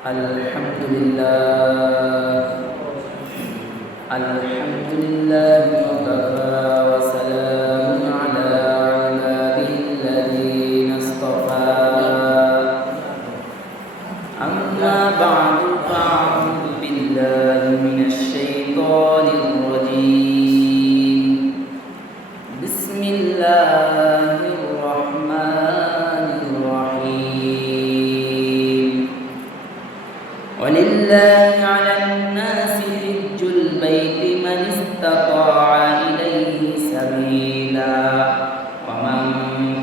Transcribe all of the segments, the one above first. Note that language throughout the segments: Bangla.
الحمد لله الحمد لله وكفى وسلام على عباده الذين اصطفى أما بعد فأعوذ بالله من الشيطان الرجيم بسم الله الرحمن الرحيم ولله على الناس حج البيت من استطاع إليه سبيلا ومن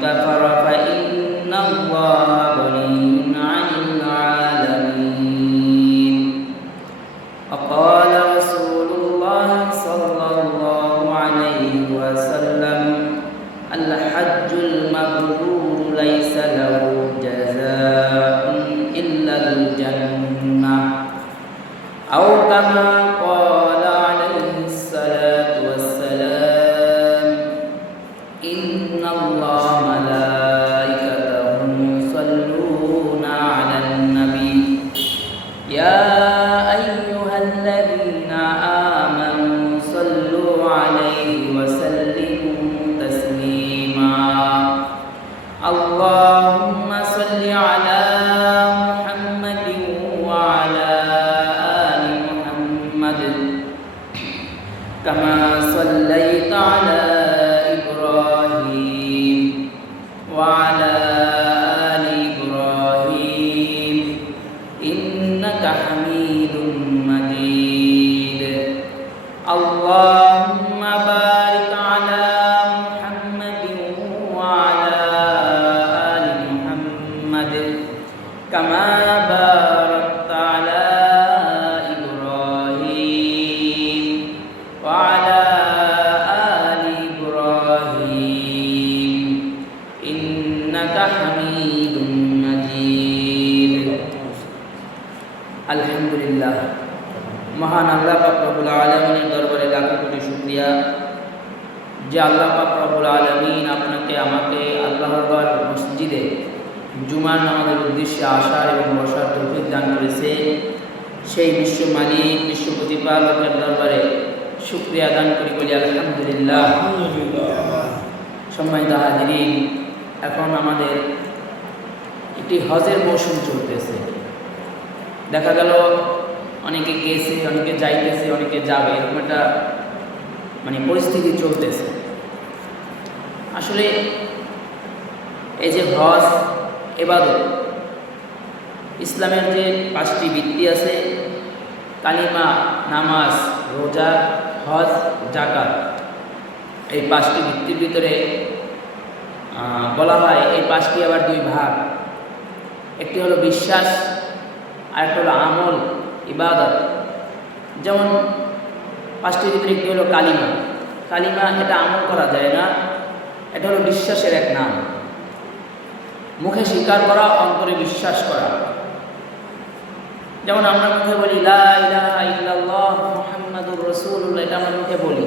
كفر فإن الله غني عن العالمين وقال رسول الله صلى الله عليه وسلم الحج المبرور ليس له جزاء إلا الجنة أو كما قال عليه الصلاة والسلام إن الله ملائكته يصلون على النبي يا أيها الذين آمنوا صلوا عليه وسلموا تسليما اللهم صل على محمد وعلى آل محمد كما صليت على إبراهيم وعلى آل إبراهيم إنك حميد مجيد اللهم بارك على محمد وعلى آل محمد كما باركت على إبراهيم وعلى آل إبراهيم إنك حميد مجيد الحمد لله মহান আল্লাহ পাক রব্বুল আলামিনের দরবারে লাখো কোটি শুকরিয়া যে আল্লাহ পাক রব্বুল আলামিন আপনাকে আমাকে আল্লাহর ঘর মসজিদে জুমার নামাজের উদ্দেশ্যে আসার এবং বসার তৌফিক দান করেছে। সেই বিশ্ব মালিক বিশ্ব প্রতিপালকের দরবারে শুকরিয়া দান করি বলি আলহামদুলিল্লাহ। সম্মানিত হাজিরিন, এখন আমাদের একটি হজের মৌসুম চলতেছে। দেখা গেল অনেকে গেছে, অনেকে যাইতেছে, অনেকে যাবে, এরকম একটা পরিস্থিতি চলতেছে। আসলে এই যে হজ ইবাদত, ইসলামের যে 5টি ভিত্তি আছে, কালিমা, নামাজ, রোজা, হজ, যাকাত, এই 5টি ভিত্তির ভিতরে বলা হয় এই 5টি আবার 2 ভাগ। একটি হলো বিশ্বাস, আরেকটা হলো আমল, ইবাদত। যেমন 5টির ভিতরে একটি হলো কালিমা। কালিমা এটা আমল করা যায় না, এটা হলো বিশ্বাসের এক নাম। মুখে স্বীকার করা, অন্তরে বিশ্বাস করা। যেমন আমরা মুখে বলি লা ইলাহা ইল্লাল্লাহ মুহাম্মাদুর রাসূলুল্লাহ, এটা আমরা মুখে বলি,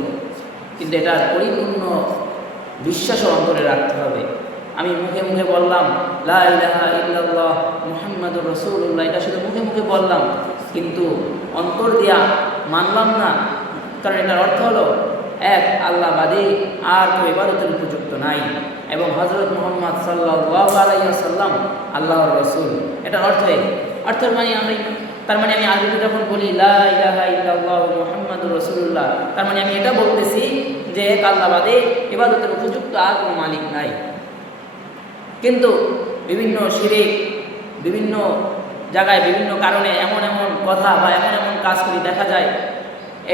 কিন্তু এটার পরিপূর্ণ বিশ্বাসও অন্তরে রাখতে হবে। আমি মুখে মুখে বললাম লা ইলাহা ইল্লাল্লাহ মুহাম্মাদুর রাসূলুল্লাহ, এটা শুধু মুখে মুখে বললাম, কিন্তু অন্তর দিয়া মানলাম না। কারণ এটার অর্থ হলো এক আল্লাহ বাদে আর কেউ ইবাদতের উপযুক্ত নাই, এবং হযরত মুহাম্মদ সাল্লাল্লাহু আলাইহি ওয়াসাল্লাম আল্লাহর রাসূল। এটার অর্থের তার মানে আমি আরবিতে যখন বলি লা ইলাহা ইল্লাল্লাহ মুহাম্মাদুর রাসূলুল্লাহ, তার মানে আমি এটা বলতেছি যে এক আল্লাহ বাদে ইবাদতের উপযুক্ত আর কোনো মালিক নাই। কিন্তু বিভিন্ন শিরক, বিভিন্ন জায়গায় বিভিন্ন কারণে এমন এমন কথা বা এমন এমন কাজ করি, দেখা যায়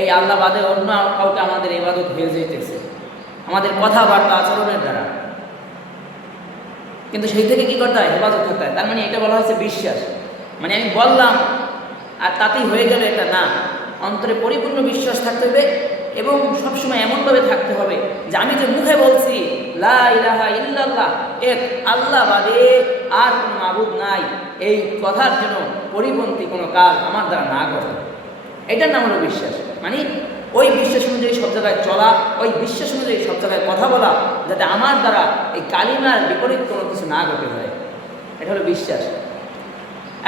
এই আল্লাহ বাদে অন্য কাউকে আমাদের ইবাদত হয়ে যেতেছে আমাদের কথাবার্তা আচরণের দ্বারা। কিন্তু সেই থেকে কি করতে হয়? হেফাজত করতে হয়। তার মানে এটা বলা হচ্ছে বিশ্বাস। মানে আমি বললাম আর তাতেই হয়ে গেল, এটা না। অন্তরে পরিপূর্ণ বিশ্বাস থাকতে হবে এবং সবসময় এমনভাবে থাকতে হবে যে আমি যে মুখে বলছি লা ইলাহা ইল্লাল্লাহ, এক আল্লাহ বাদে আর কোনো মাবুদ নাই, এই কথার জন্য পরিপন্থী কোনো কাজ আমার দ্বারা না ঘটে, এটার নাম হলো বিশ্বাস। মানে ওই বিশ্বাস অনুযায়ী সব জায়গায় চলা, ওই বিশ্বাস অনুযায়ী সব জায়গায় কথা বলা, যাতে আমার দ্বারা এই কালিমার বিপরীত কোনো কিছু না ঘটে হয়, এটা হলো বিশ্বাস।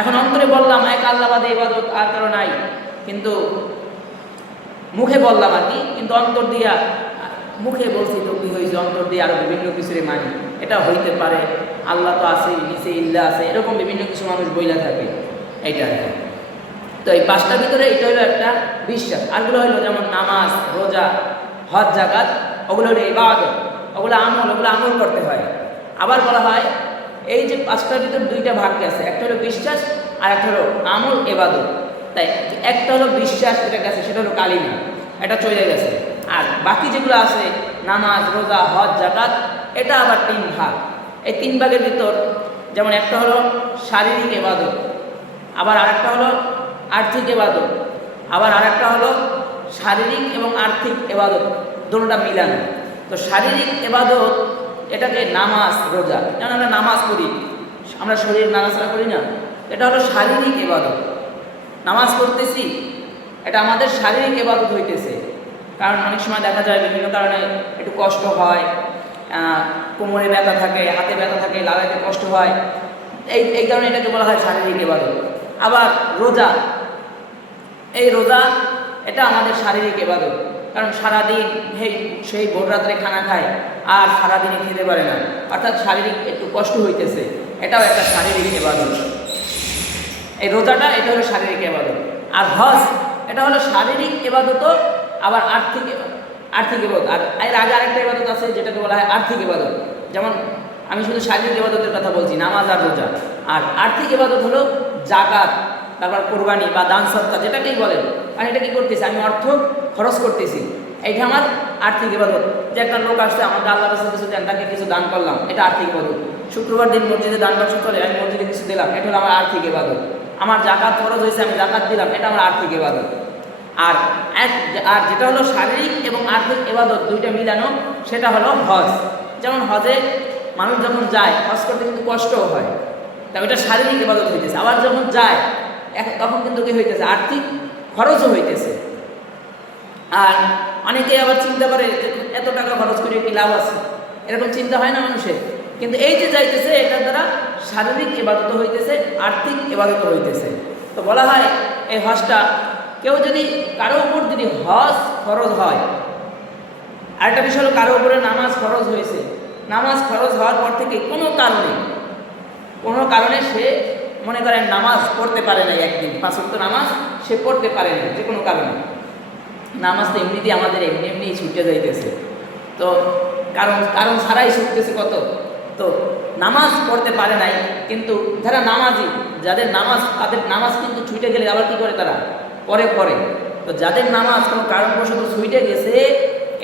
এখন অন্তরে বললাম এক আল্লাহ বাদে ইবাদত আর কারো নাই, কিন্তু মুখে বললাম আর কি, কিন্তু অন্তর দিয়া মুখে বলছি তো কি হয়েছে, অন্তর দিয়ে আরো বিভিন্ন কিছুরে মানি। এটা হইতে পারে আল্লাহ তো আছে, নিচে ইল্লা আছে, এরকম বিভিন্ন কিছু মানুষ বইলা থাকে। এইটা তো এই পাঁচটার ভিতরে এটা হলো একটা বিশ্বাস। আরগুলো হলো যেমন নামাজ, রোজা, হজ, জাকাত, ওগুলো হলো ইবাদত, ওগুলো আমল করতে হয়। আবার বলা হয় এই যে পাঁচটার ভিতর দুইটা ভাগ আছে, একটা হলো বিশ্বাস আর একটা হলো আমল, ইবাদত। তাই একটা হলো বিশ্বাস, যেটা গেছে সেটা হলো কালিমা, এটা চলে গেছে। আর বাকি যেগুলো আছে নামাজ, রোজা, হজ, জাকাত, এটা আবার তিন ভাগ। এই তিন ভাগের ভিতর যেমন একটা হলো শারীরিক ইবাদত, আবার আরেকটা হলো আর্থিক ইবাদত, আবার আরেকটা হলো শারীরিক এবং আর্থিক ইবাদত, দুটোটা মিলানো। তো শারীরিক ইবাদত এটাকে নামাজ, রোজা, যেমন আমরা নামাজ পড়ি, আমরা শরীর নাড়াচাড়া করি না, এটা হলো শারীরিক ইবাদত। নামাজ পড়তেছি, এটা আমাদের শারীরিক ইবাদত হইতেছে। কারণ অনেক সময় দেখা যায় বিভিন্ন কারণে একটু কষ্ট হয়, কোমরে ব্যথা থাকে, হাতে ব্যথা থাকে, লাগাইতে কষ্ট হয়, এই কারণে এটাকে বলা হয় শারীরিক ইবাদত। আবার রোজা, এই রোজা এটা আমাদের শারীরিক ইবাদত, কারণ সারাদিন সেই ভোর রাত্রে খানা খায় আর সারাদিনে খেতে পারে না, অর্থাৎ শারীরিক একটু কষ্ট হইতেছে, এটাও একটা শারীরিক ইবাদত। এই রোজাটা এটা হলো শারীরিক ইবাদত। আর হজ এটা হলো শারীরিক ইবাদত, আবার আর্থিক ইবাদত। আর এর আগে আরেকটা ইবাদত আছে যেটাকে বলা হয় আর্থিক ইবাদত। যেমন আমি শুধু শারীরিক ইবাদতের কথা বলছি, নামাজ আর রোজা। আর আর্থিক ইবাদত হলো জাকাত, তারপর কোরবানি বা দান সদকা, যেটাকেই বলেন। আর এটা কি করতেছি, আমি অর্থ খরচ করতেছি, এইটা আমার আর্থিক ইবাদত। যে একটা লোক আসছে, আমাকে আল্লাহর রাস্তায় কিছু দেন, তাকে কিছু দান করলাম, এটা আর্থিক ইবাদত। শুক্রবার দিন মসজিদে দান বাক্স চলে, আমি মসজিদে কিছু দিলাম, এটা হলো আমার আর্থিক ইবাদত। আমার জাকাত খরচ হয়েছে, আমি জাকাত দিলাম, এটা আমার আর্থিক ইবাদত। আর যেটা হলো শারীরিক এবং আর্থিক ইবাদত দুইটা মিলানো, সেটা হলো হজ। যেমন হজে মানুষ যখন যায়, হজ করতে কিন্তু কষ্টও হয়, তাই ওইটা শারীরিক ইবাদত হইতেছে। আবার যখন যায় তখন কিন্তু কি হইতেছে, আর্থিক খরচও হইতেছে। আর অনেকে আবার চিন্তা করে এত টাকা খরচ করে কি লাভ আছে, এরকম চিন্তা হয় না মানুষের। কিন্তু এই যে যাইতেছে, এটার দ্বারা শারীরিক ইবাদত হইতেছে, আর্থিক ইবাদত হইতেছে। তো বলা হয় এই হজটা কেউ যদি কারো উপর যদি হজ ফরজ হয়, আরেকটা বিষয় হলো কারো উপরে নামাজ ফরজ হয়েছে, নামাজ ফরজ হওয়ার পর থেকে কোনো কারণে সে মনে করেন নামাজ পড়তে পারে না, একদিন 5 ওয়াক্ত নামাজ সে পড়তে পারে না, যে কোনো কারণে। নামাজ তো এমনিতেই আমাদের এমনিই ছুটে যাইতেছে, তো কারণ ছাড়াই ছুটতেছে কত। তো নামাজ পড়তে পারে নাই, কিন্তু যারা নামাজি, যাদের নামাজ, তাদের নামাজ কিন্তু ছুটে গেলে আবার কি করে, তারা পরে। তো যাদের নামাজ কোনো কারণবশত ছুটে গেছে,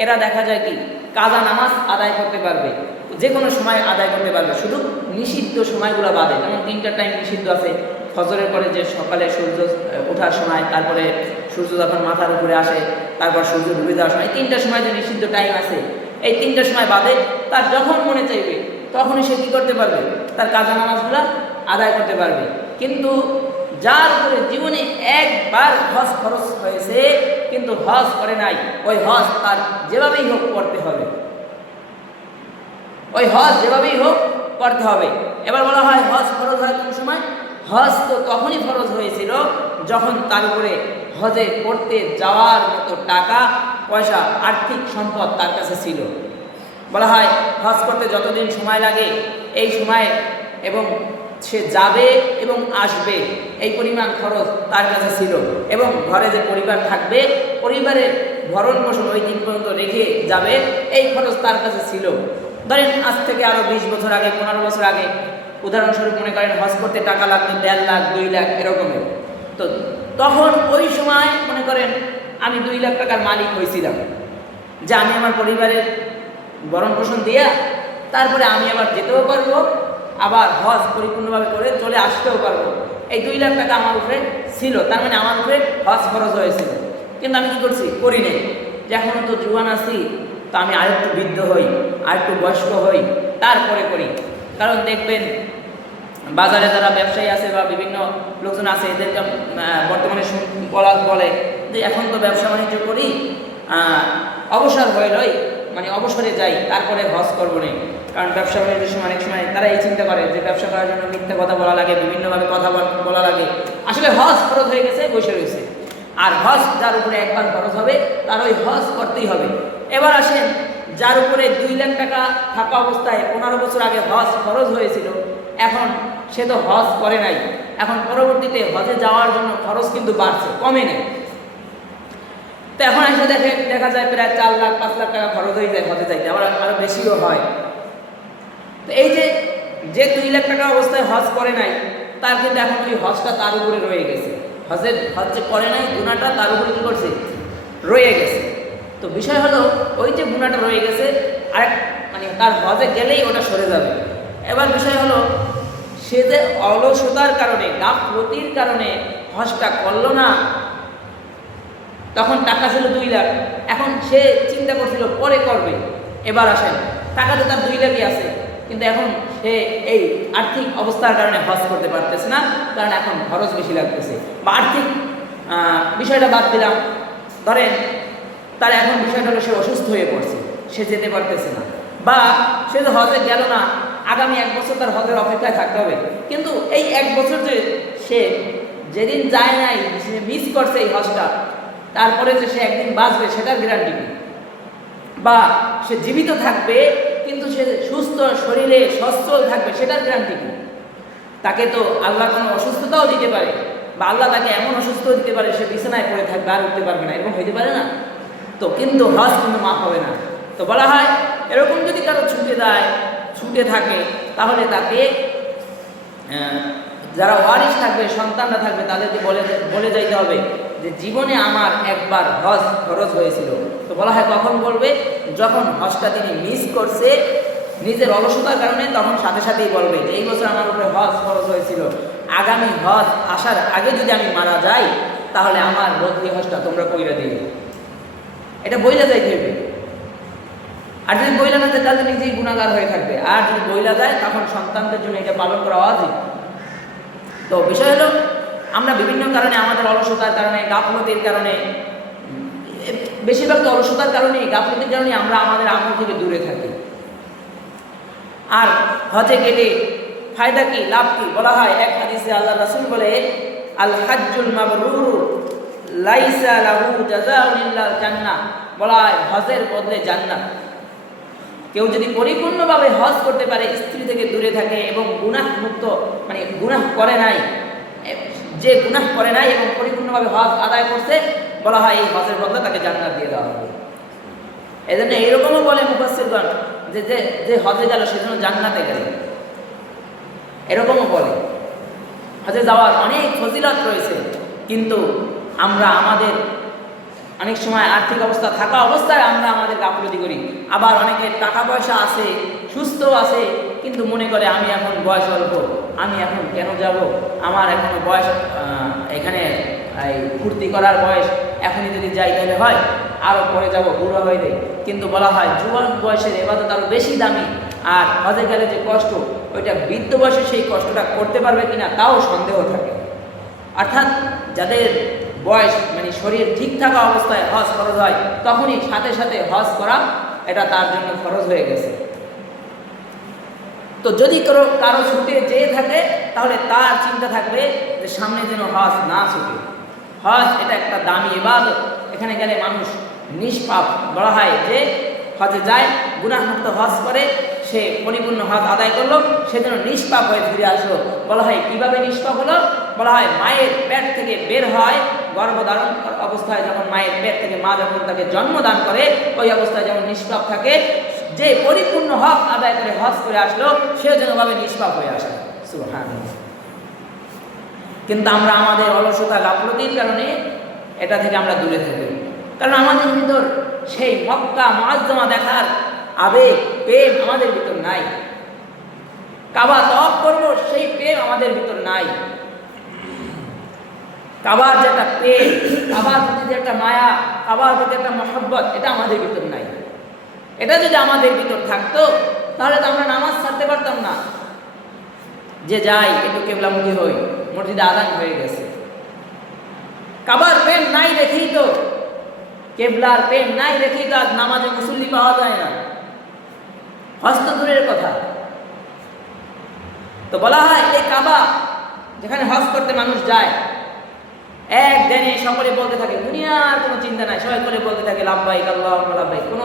এরা দেখা যায় কি কাজা নামাজ আদায় করতে পারবে, যে কোনো সময় আদায় করতে পারবে, শুধু নিষিদ্ধ সময়গুলো বাদে। যেমন 3টা টাইম নিষিদ্ধ আছে, ফজরের পরে যে সকালে সূর্য ওঠার সময়, তারপরে সূর্য যখন মাথার উপরে আসে, তারপর সূর্য ডুবে যাওয়ার সময়, 3টা সময় যে নিষিদ্ধ টাইম আছে, এই 3টা সময় বাদে তার যখন মনে চাইবে তখনই সে কী করতে পারবে, তার কাজা নামাজগুলো আদায় করতে পারবে। কিন্তু যার উপরে জীবনে একবার হজ খরচ হয়েছে কিন্তু হজ করে নাই, ওই হজ তার যেভাবেই হোক করতে হবে, ওই হজ যেভাবেই হোক করতে হবে। এবার বলা হয় হজ ফরজ হয় কোন সময়? হজ তো তখনই ফরজ হয়েছিল যখন তার উপরে হজে করতে যাওয়ার মতো টাকা পয়সা, আর্থিক সম্পদ তার কাছে ছিল। বলা হয় হজ করতে যতদিন সময় লাগে, এই সময় এবং সে যাবে এবং আসবে এই পরিমাণ খরচ তার কাছে ছিল, এবং ঘরে যে পরিবার থাকবে, পরিবারের ভরণ পোষণ ওই দিন পর্যন্ত রেখে যাবে, এই খরচ তার কাছে ছিল। ধরেন আজ থেকে আরও 20 বছর আগে, 15 বছর আগে, উদাহরণস্বরূপ মনে করেন হজ করতে টাকা লাগতো 1.5 লাখ 2 লাখ এরকমের। তো তখন ওই সময় মনে করেন আমি 2 লাখ টাকার মালিক হয়েছিলাম, যে আমি আমার পরিবারের ভরণ পোষণ দিয়া তারপরে আমি আবার যেতেও পারবো, আবার হজ পরিপূর্ণভাবে করে চলে আসতেও পারবো। এই 2 লাখ টাকা আমার উপরে ছিল, তার মানে আমার উপরে হজ খরচ হয়েছিল। কিন্তু আমি কী করছি, করি নাই, যে এখনও তো জুয়ান আছি, তো আমি আরেকটু বৃদ্ধ হই, আরেকটু বয়স্ক হই, তারপরে করি। কারণ দেখবেন বাজারে যারা ব্যবসায়ী আছে বা বিভিন্ন লোকজন আছে, এদেরকে বর্তমানে বলে যে এখন তো ব্যবসা বাণিজ্য করি, অবসর হয়ে রই, মানে অবসরে যাই তারপরে হজ করবো না। কারণ ব্যবসা বাণিজ্যের সময় অনেক সময় তারা এই চিন্তা করে যে ব্যবসা করার জন্য মিথ্যা কথা বলা লাগে, বিভিন্নভাবে কথা বলা লাগে। আসলে হজ ফরজ হয়ে গেছে, বসে রয়েছে। আর হজ যার উপরে একবার ফরজ হবে তার ওই হজ করতেই হবে। এবার আসেন, যার উপরে 2 লাখ টাকা থাকা অবস্থায় 15 বছর আগে হজ ফরজ হয়েছিল, এখন সে তো হজ করে নাই, এখন পরবর্তীতে হজে যাওয়ার জন্য খরচ কিন্তু বাড়ছে, কমে নেই। তো এখন এসে দেখা যায় প্রায় 4 লাখ 5 লাখ টাকা খরচ হয়ে যায় হজে যাইতে, আবার আরো বেশিও হয়। তো এই যে 2 লাখ টাকা অবস্থায় হজ করে নাই, তার কিন্তু এখন ওই হজটা তার উপরে রয়ে গেছে। হজ যে করে নাই, গুনাহটা তার উপরে কি করছে, রয়ে গেছে। তো বিষয় হলো ওই যে গুনাহটা রয়ে গেছে, আরেক মানে তার হজে গেলেই ওটা সরে যাবে। এবার বিষয় হলো সে যে অলসতার কারণে, গাফলতির কারণে হজটা করলো না, তখন টাকা ছিল 2 লাখ, এখন সে চিন্তা করছিল পরে করবে। এবার আসেন, টাকা তো তার 2 লাখই আছে, কিন্তু এখন সে এই আর্থিক অবস্থার কারণে হজ করতে পারতেছে না, কারণ এখন খরচ বেশি লাগতেছে। বা আর্থিক বিষয়টা বাদ দিলাম, ধরেন তার এখন বিষয়টা হলো সে অসুস্থ হয়ে পড়ছে, সে যেতে পারতেছে না, বা সে তো হজে গেল না, আগামী 1 বছর তার হজের অপেক্ষায় থাকতে হবে। কিন্তু এই 1 বছর যে সে যেদিন যায় নাই, সে মিস করছে এই হজটা, তারপরে যে সে একদিন বাঁচবে সেটার গ্যারান্টি নেই। বা সে জীবিত থাকবে কিন্তু সে সুস্থ শরীরে সচ্ছল থাকবে সেটার গ্যারান্টি নেই। তাকে তো আল্লাহ কোনো অসুস্থতাও দিতে পারে, বা আল্লাহ তাকে এমন অসুস্থ দিতে পারে সে বিছানায় পড়ে থাকবে, আর উঠতে পারবে না, এরকম হইতে পারে না। তো কিন্তু হজ কিন্তু মাফ হবে না। তো বলা হয় এরকম যদি কারো ছুটে থাকে, তাহলে তাকে যারা ওয়ারিশ থাকবে, সন্তানরা থাকবে, তাদেরকে বলে যাইতে হবে যে জীবনে আমার একবার হজ খরচ হয়েছিল। তো বলা হয় কখন বলবে, যখন হজটা তিনি মিস করছে নিজের অলসতার কারণে, তখন সাথে সাথেই বলবে যে এই বছর আমার উপরে হজ খরচ হয়েছিল, আগামী হজ আসার আগে যদি আমি মারা যাই, তাহলে আমার বদলি হজটা তোমরা কইরা দিবে। এটা বইলা যাইতে হবে। আর যদি বইলা না যায় তাহলে নিজেই গুণাগার হয়ে থাকবে। আর যদি বইলা যায়, তখন সন্তানদের জন্য এটা পালন করা উচিত। তো বিষয় হলো, আমরা বিভিন্ন কারণে, আমাদের অলসতার কারণে, গাফলতির কারণে, বেশিরভাগ তো অলসতার কারণে, গাফলতির কারণে আমরা আমাদের আমল থেকে দূরে থাকি। আর হজে গেলে ফায়দা কি, লাভ কি? বলা হয় এক হাদিসে আল্লাহ রাসূল বলে, আল হাজ্জুল মাবরুর লাইসা লাহু জাযাউন ইল্লাল জান্নাহ। বলা হয় হজের বদলে জান্নাত। কেউ যদি পরিপূর্ণভাবে হজ করতে পারে, স্ত্রী থেকে দূরে থাকে এবং গুনাহ মুক্ত, মানে গুনাহ করে নাই, যে গুনাহ করে নাই এবং পরিপূর্ণভাবে হজ আদায় করছে, বলা হয় এই হজের বদলে তাকে জান্নাত দিয়ে দেওয়া হবে। এই জন্য এইরকমও বলে মুফাসসিরগণ যে যে হজে গেল সেজন্য জান্নাতে গেল, এরকমও বলে। হজে যাওয়ার অনেক ফজিলত রয়েছে, কিন্তু আমরা আমাদের অনেক সময় আর্থিক অবস্থা থাকা অবস্থায় আমরা আমাদের গাফলতি করি। আবার অনেকের টাকা পয়সা আছে, সুস্থ আছে, কিন্তু মনে করে আমি এখন বয়স অল্প, আমি এখন কেন যাব, আমার এখনো বয়স, এখানে এই ফুর্তি করার বয়স, এখনই যদি যাই তাহলে হয়, আরও পরে যাব, বুড়ো হয়ে যায়। কিন্তু বলা হয় যুবক বয়সের ইবাদত আরও বেশি দামি, আর হজে গেলে যে কষ্ট, ওইটা বৃদ্ধ বয়সে সেই কষ্টটা করতে পারবে কিনা তাও সন্দেহ থাকে। অর্থাৎ যাদের বয়স, মানে শরীর ঠিক থাকা অবস্থায় হজ খরচ হয়, তখনই সাথে সাথে হজ করা এটা তার জন্য খরচ হয়ে গেছে। তো যদি কারো ছুটে যেয়ে থাকে, তাহলে তার চিন্তা থাকবে যে সামনে যেন হজ না ছুটে। হজ এটা একটা দামি ইবাদত, এখানে গেলে মানুষ নিষ্পাপ। বলা হয় যে হজে যায়, গুনাহমুক্ত হজ করে, সে পরিপূর্ণ হজ আদায় করলো, সে যেন নিষ্পাপ হয়ে ফিরে আসলো। বলা হয় কিভাবে নিষ্পাপ হলো? বলা হয় মায়ের পেট থেকে বের হয়, গর্ভধারণ অবস্থায় যখন মায়ের পেট থেকে মা যখন তাকে জন্মদান করে, ওই অবস্থায় যেমন নিষ্পাপ থাকে, যে পরিপূর্ণ হক আদায় করে হজ করে আসলো, সেও যেন ভাবে নিষ্পাপ হয়ে আসে। সুবহানাল্লাহ। কিন্তু আমরা আমাদের অলসতা, গাফলতির কারণে এটা থেকে আমরা দূরে থাকি। কারণ আমাদের ভিতর সেই মক্কা মুআজ্জমা দেখার আবেগ, প্রেম আমাদের ভিতর নাই। কাবা তওয়াফ করবো, সেই প্রেম আমাদের ভিতর নাই। কাবার যে একটা প্রেম, কাবার প্রতি যে একটা মায়া, কাবার প্রতি একটা মহব্বত, এটা আমাদের ভিতর নাই। এটা যদি আমাদের ভিতর থাকতো, তাহলে তো আমরা নামাজ ছাড়তে পারতাম না। যে যাই একটু কেবলামুখী হই, মসজিদে আযান হয়ে গেছে। কাবার প্রেম নাই দেখেই তো কেবলার প্রেম নাই রেখেই তো আজ নামাজে মুসল্লি পাওয়া যায় না, হস্ত দূরের কথা। তো বলা হয় এই কাবা যেখানে হজ করতে মানুষ যায়, এক দিনে সকলে বলতে থাকে, দুনিয়ার কোনো চিন্তা নাই, সবাই করে বলতে থাকে লাব্বাইক আল্লাহুম্মা লাব্বাইক, কোনো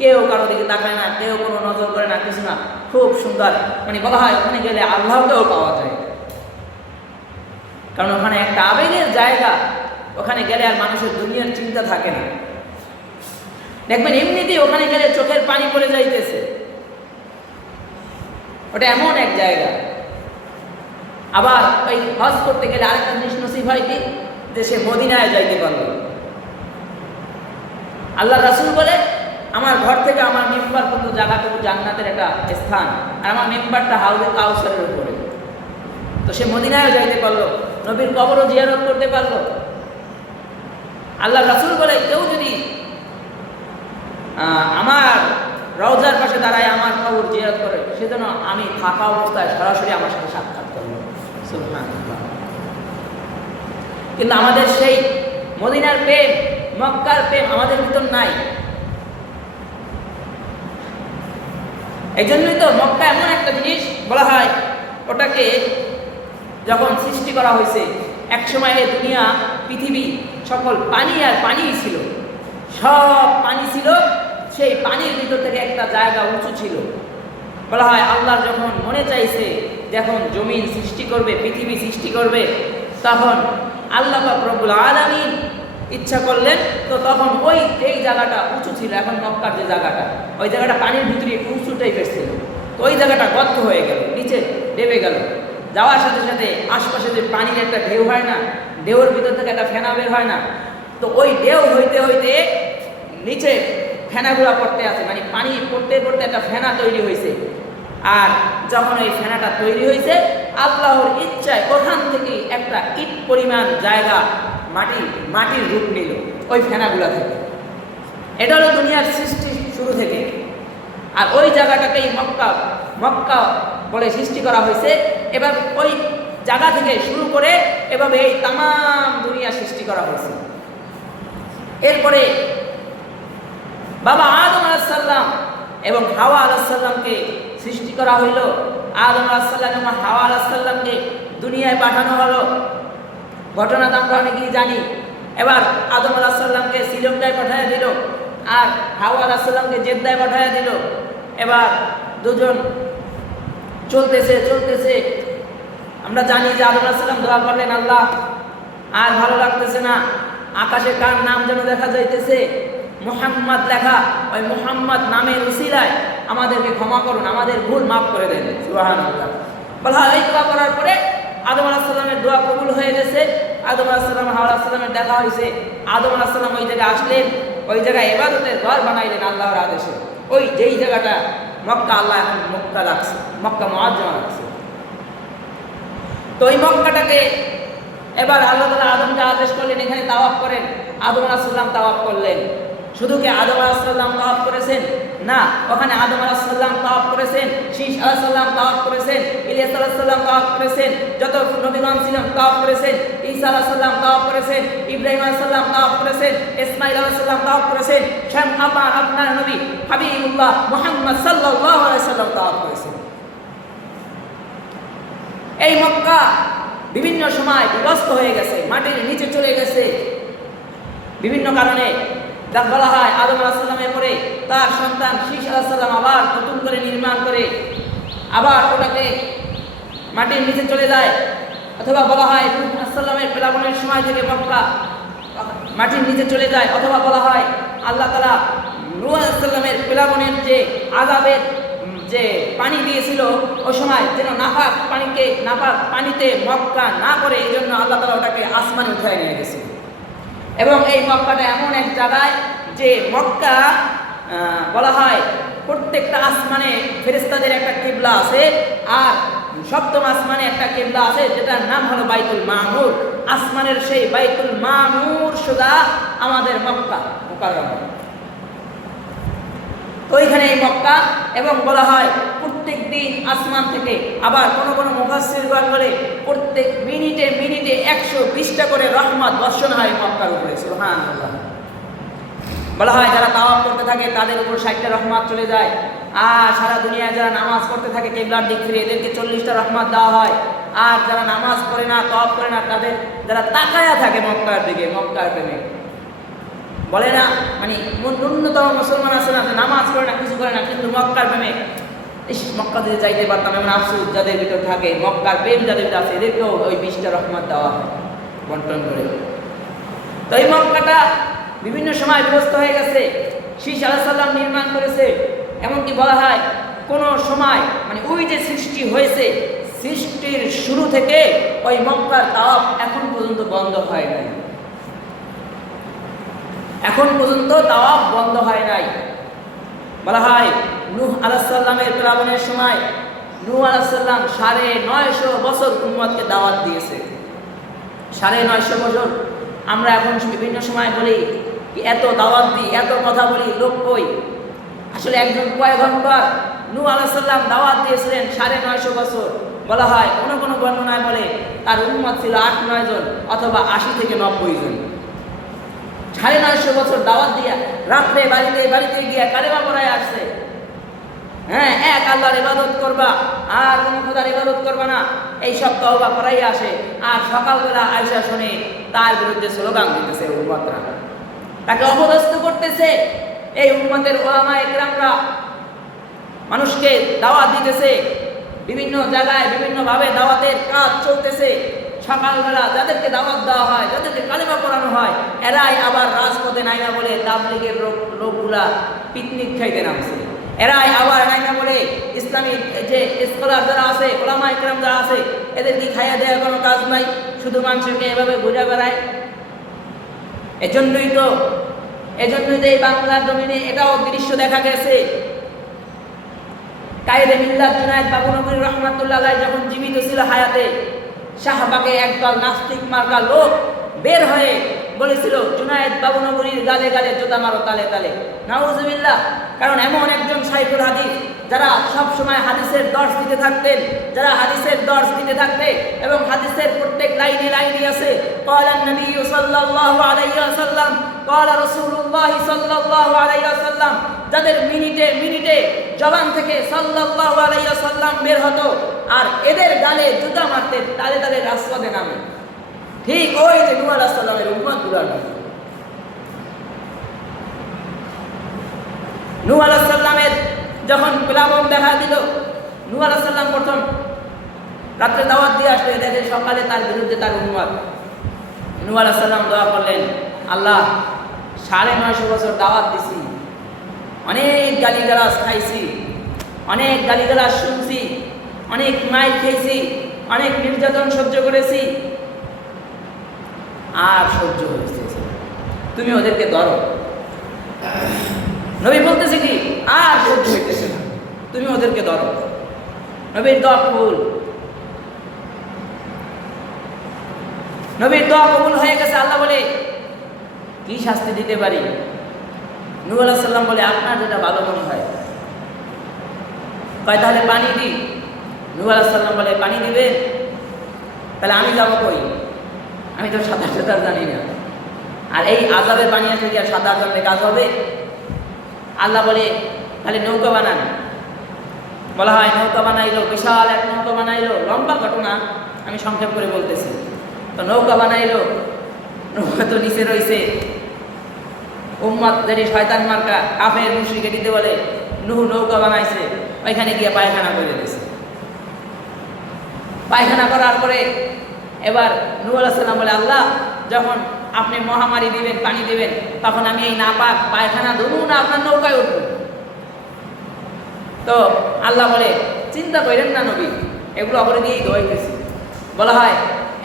কেউ কারো দিকে তাকায় না, কেউ কোনো নজর করে না, কিছু না, খুব সুন্দর। মানে বলা হয় ওখানে গেলে আল্লাহকেও পাওয়া যায়, কারণ ওখানে একটা আবেগের জায়গা, ওখানে গেলে আর মানুষের দুনিয়ার চিন্তা থাকে না। দেখবেন এমনিতেই ওখানে গেলে চোখের পানি পড়ে যাইতেছে, ওটা এমন এক জায়গা। আবার ওই হজ করতে গেলে আরেকটা জিনিস নসিব হয় কি, যে সে মদিনায় যাইতে পারল। আল্লাহ রাসূল বলে আমার ঘর থেকে আমার মেম্বার পর্যন্ত জায়গাটুকু জান্নাতের একটা স্থান, আর আমার মেম্বারটা হাউজে কাউসারের উপরে। তো সে মদিনায় যাইতে পারলো, নবীর কবরও জিয়ারত করতে পারলো। আল্লাহ রাসূল বলে কেউ যদি আমার রওজার পাশে দাঁড়ায় আমার কবর জিয়ারত করে, সেজন্য আমি থাকা অবস্থায় সরাসরি আমার সাথে সাক্ষাৎ করবো। সুবহানাল্লাহ। কিন্তু আমাদের সেই মদিনার প্রেম, মক্কার প্রেম আমাদের ভিতর নাই। এই জন্যই তো মক্কা এমন একটা জিনিস, বলা হয় ওটাকে যখন সৃষ্টি করা হয়েছে, এক সময় এই দুনিয়া পৃথিবী সকল পানি আর পানিই ছিল, সব পানি ছিল, সেই পানির ভিতর থেকে একটা জায়গা উঁচু ছিল। বলা হয় আল্লাহ যখন মনে চাইছে যখন জমিন সৃষ্টি করবে, পৃথিবী সৃষ্টি করবে, তখন আল্লাহ পাক রব্বুল আলামিন ইচ্ছা করলেন, তো তখন ওই যেই জায়গাটা উঁচু ছিল, এখন মক্কার যে জায়গাটা, ওই জায়গাটা পানির ভিতরে একটু উঁচু টাইপের ছিল, তো ওই জায়গাটা গর্ত হয়ে গেল, নিচে ডেবে গেল। যাওয়ার সাথে সাথে আশপাশে যে পানির একটা ঢেউ হয় না, ঢেউর ভিতর থেকে একটা ফেনা বের হয় না, তো ওই ঢেউ হইতে হইতে নিচে ফেনাগুলা পড়তে আছে, মানে পানি পড়তে পড়তে একটা ফেনা তৈরি হয়েছে। আর যখন ওই ফেনাটা তৈরি হয়েছে, আল্লাহর ইচ্ছায় ওখান থেকে একটা ইট পরিমাণ জায়গা মাটির রূপ নিল ওই ফেনাগুলা থেকে। এটা হলো দুনিয়ার সৃষ্টি শুরু থেকে। আর ওই জায়গাটাকেই মক্কা বলে সৃষ্টি করা হয়েছে। এবার ওই জায়গা থেকে শুরু করে এভাবে এই তাম দুনিয়া সৃষ্টি করা হয়েছে। এরপরে বাবা আদম আলাইহিস সালাম এবং হাওয়া আলাইহিস সালামকে সৃষ্টি করা হইল। আদম আলাইহিস সালাম এবং হাওয়া আলাইহিস সালামকে দুনিয়ায় পাঠানো হলো। ঘটনা তো আমরা অনেকেই জানি। এবার আদম আলাইহিস সালামকে শ্রীলঙ্কায় পাঠিয়ে দিল, আর হাওয়া আলাইহিস সালামকে জেদ্দায় পাঠিয়ে দিল। এবার দুজন চলতেছে। আমরা জানি যে আদম আলাইহিস সালাম দোয়া করলেন, আল্লাহ আর ভালো লাগতেছে না, আকাশে কার নাম যেন দেখা যাইতেছে, মুহাম্মদ লেখা, ওই মুহাম্মদ নামের উসিলায় আমাদেরকে ক্ষমা করুন, আমাদের ভুল মাফ করে দেন। সুবহানাল্লাহ। বলা এই দোয়া করার পরে আদম আলাইহিস সালামের দোয়া কবুল হয়ে গেছে। আদম আলাইহিস সালাম হাওয়া আলাইহিস সালামের দেখা হয়েছে। আদম আলাইহিস সালাম ওই জায়গায় আসলেন, ওই জায়গায় ইবাদতের ঘর বানাইলেন আল্লাহর আদেশে। ওই যেই জায়গাটা মক্কা, আল্লাহ এখন মক্কা রাখছে, মক্কা মুআজ্জামা রাখছে। তো ওই মক্কাটাকে এবার আল্লাহ তাআলা আদমকে আদেশ করলেন এখানে তাওয়াফ করেন। আদম আলাইহিস সালাম তাওয়াফ করলেন। শুধু কি আদম আলাইহিস সালাম তাওয়াফ করেছেন? না, ওখানে আদম আলাইহিস সালাম তাওয়াফ করেছেন, শীশ আলাইহিস সালাম তাওয়াফ করেছেন, ইলিয়াস আলাইহিস সালাম তাওয়াফ করেছেন, যত নবীগণ ছিলেন তাওয়াফ করেছেন, ঈসা আলাইহিস সালাম তাওয়াফ করেছেন, ইব্রাহিম আলাইহিস সালাম তাওয়াফ করেছেন, ইসমাঈল আলাইহিস সালাম তাওয়াফ করেছেন, শাম আপনার নবী হাবিবুল্লাহ মুহাম্মদ সাল্লাল্লাহু আলাইহি সাল্লাম তাওয়াফ করেছেন। এই মক্কা বিভিন্ন সময় বিধ্বস্ত হয়ে গেছে, মাটির নিচে চলে গেছে বিভিন্ন কারণে। যা বলা হয় আদম আলাইহিস সালামের পরে তার সন্তান শীশ আলাইহিস সালাম আবার নতুন করে নির্মাণ করে আবার ওটাকে মাটির নিচে চলে যায়। অথবা বলা হয় নূহ আলাইহিস সালামের প্লাবনের সময় থেকে মক্কা মাটির নিচে চলে যায়। অথবা বলা হয় আল্লাহ তাআলা নূহ আলাইহিস সালামের প্লাবনের যে আযাবের যে পানি দিয়েছিল ওই সময় যেন নাপাক পানিতে মক্কা না করে, এই জন্য আল্লাহ তাআলা ওটাকে আসমানে উঠায় নিয়ে গেছে। এবং এই মক্কাটা এমন এক জায়গায় যে মক্কা বলা হয় প্রত্যেকটা আসমানে ফেরেশতাদের একটা কিবলা আছে, আর সপ্তম আসমানে একটা কিবলা আছে যেটার নাম হলো বাইতুল মামুর। আসমানের সেই বাইতুল মামুর সোজা আমাদের মক্কা মুকাররমা। তো ওইখানে এই মক্কা, এবং বলা হয় প্রত্যেক দিন আসমান থেকে, আবার কোনো কোনো মুফাসসিরগণ বলে প্রত্যেক মিনিটে 120টা করে রহমত বর্ষণ হয় মক্কার উপরে। সুবহানাল্লাহ। বলা হয় যারা তাওয়াফ করতে থাকে তাদের উপর 60টা রহমত চলে যায়, আর সারা দুনিয়ায় যারা নামাজ পড়তে থাকে কিবলার দিক ফিরে এদেরকে 40টা রহমত দেওয়া হয়। আর যারা নামাজ পড়ে না, তাওয়াফ করে না, তাদের যারা তাকায়া থাকে মক্কার দিকে, মক্কার প্রেমে, বলে না মানে ন্যূনতম মুসলমান আছে না, নামাজ পড়ে না, কিছু করে না, কিন্তু মক্কার প্রেমে মক্কা দিতে চাইতে পারতাম, এমন আফসোস যাদের ভিতর থাকে, মক্কার প্রেম যাদের ভিতরে আছে, এদেরকেও ওই 20টা রহমত দেওয়া হয় বন্টন করে। তো এই মক্কাটা বিভিন্ন সময় বিভক্ত হয়ে গেছে, শীষ আলাইহিস সালাম নির্মাণ করেছে। এমনকি বলা হয় কোন সময় মানে ওই যে সৃষ্টি হয়েছে, সৃষ্টির শুরু থেকে ওই মক্কার তাওয়াফ এখন পর্যন্ত বন্ধ হয় নাই, এখন পর্যন্ত তাওয়াফ বন্ধ হয় নাই। বলা হয় নূহ আলাইহিস সালামের প্লাবনের সময় নূহ আলাইহিস সালাম 950 বছর উম্মতকে দাওয়াত দিয়েছে। 950 বছর। আমরা এখন বিভিন্ন সময় বলি এত দাওয়াত দিই, এত কথা বলি, লোক কই? আসলে একজন পয়গম্বর নূহ আলাইহিস সালাম দাওয়াত দিয়েছিলেন 950 বছর। বলা হয় কোন কোন বর্ণনায় বলে তার উম্মত ছিল 8-9 জন অথবা 80 থেকে 90 জন। 950 বছর দাওয়াত দিয়া রাত্রে বাড়িতে বাড়িতে গিয়া কালেমা পড়ায় আসছে। হ্যাঁ, এক আল্লাহর ইবাদত করবা, আর কোন খোদার ইবাদত করবা না, এই সব তওবা করাই আসে। আর সকালবেলা আয়েশা শুনে তার বিরুদ্ধে স্লোগান দিতেছে উম্মতরা, তাকে অপদস্থ করতেছে। এই উম্মতের উলামায়ে কেরামরা মানুষকে দাওয়াত দিতেছে, বিভিন্ন জায়গায় বিভিন্নভাবে দাওয়াতের কাজ চলতেছে। সকালবেলা যাদেরকে দাওয়াত দেওয়া হয়, যাদেরকে কালেমা পড়ানো হয়, এরাই আবার রাজপথে নাইমা বলে তাবলীগের লোকগুলা পিকনিক খাইতে নামছে। এরাই আবার নাইমা বলে ইসলামী যে স্কলার যারা আছে, উলামায়ে কেরাম যারা আছে, এদেরকে খাইয়া দেওয়ার কোনো কাজ নাই, শুধু মানুষকে এভাবে ঘুরে বেড়ায়। এজন্যই তো এই বাংলার জমিনে এটাও দৃশ্য দেখা গেছে। কায়েদে মিল্লাত জুনায়েদ বাবুনগরী রহমাতুল্লাহ আলাইহি যখন জীবিত ছিল হায়াতে, শাহবাগে একদল নাস্তিক মার্কা লোক বের হয়ে বলেছিল জুনায়েদ বাবুনগরীর গালে গালে জুতা মারো, তালে তালে। নাউজুবিল্লাহ। কারণ এমন একজন শাইখুল হাদিস যারা সব সময় হাদিসের দর্শ দিতে থাকতেন, যারা হাদিসের দর্শ দিতে থাকতেন এবং হাদিসের প্রত্যেক লাইনে লাইনে আছে ক্বালা নবী সাল্লাল্লাহু আলাইহি ওয়াসাল্লাম, ক্বালা রাসূলুল্লাহ সাল্লাল্লাহু আলাইহি ওয়াসাল্লাম, যাদের মিনিটে মিনিটে জবান থেকে সাল্লাল্লাহু আলাইহি ওয়াসাল্লাম বের হতো, আর এদের গালে জুতা মারতেন, তালে তালে রাজপথে নামে। ঠিক ওই যে নূহ আলাইহিস সালামের উম্মতগুলোর মতো। নূহ আলাইহিস সালামের যখন প্লাবন দেখা দিল, নূহ আলাইহিস সালাম প্রথম রাত্রে দাওয়াত দিয়ে আসলে দেখে সকালে তার বিরুদ্ধে তার উম্মত। নূহ আলাইহিস সালাম দোয়া করলেন, আল্লাহ 950 বছর দাওয়াত দিছি, অনেক গালিগালাজ খাইছি, অনেক গালিগালাজ শুনছি, অনেক মাইর খেয়েছি, অনেক নির্যাতন সহ্য করেছি, আর সহ্য হয়েছে, তুমি ওদেরকে ধরো। নবী বলতেছে কি, আর সহ্য হইতেছে না, তুমি ওদেরকে ধরো। নবীর দোয়া কবুল, নবীর দোয়া কবুল হয়ে গেছে। আল্লাহ বলে কি শাস্তি দিতে পারি? নূহ আলাইহিস সালাম বলে আপনার যেটা ভালো মনে হয়। কয় তাহলে পানি দিই? নূহ আলাইহিস সালাম বলে পানি দিবে? তাহলে আমি যাবো কই? আমি তো সাঁতার জানি না, আর এই আযাবে পানি আসে কি আর সাঁতার জানলে কাজ হবে? আল্লাহ বলে তাহলে নৌকা বানান। বলা হয় নৌকা বানাইলো, বিশাল এক নৌকা বানাইলো, লম্বা ঘটনা, আমি সংক্ষেপ করে বলতেছি। তো নৌকা বানাইলো, নৌকা তো নিচে রয়েছে, উম্মত যদি শয়তান মার্কা কাফের মুশরিকে দিতে বলে নূহ নৌকা বানাইছে, ওইখানে গিয়ে পায়খানা করে দিয়েছে। পায়খানা করার পরে এবার নূহ আলাইহিস সালাম বলে আল্লাহ যখন আপনি মহামারী দিবেন, পানি দিবেন, তখন আমি এই নাপাক পায়খানা ধরবো না আপনার নৌকায় উঠবো। তো আল্লাহ বলে চিন্তা করেন না নবী, এগুলো অপরে দিয়েই ধোয়াইতেছি। বলা হয়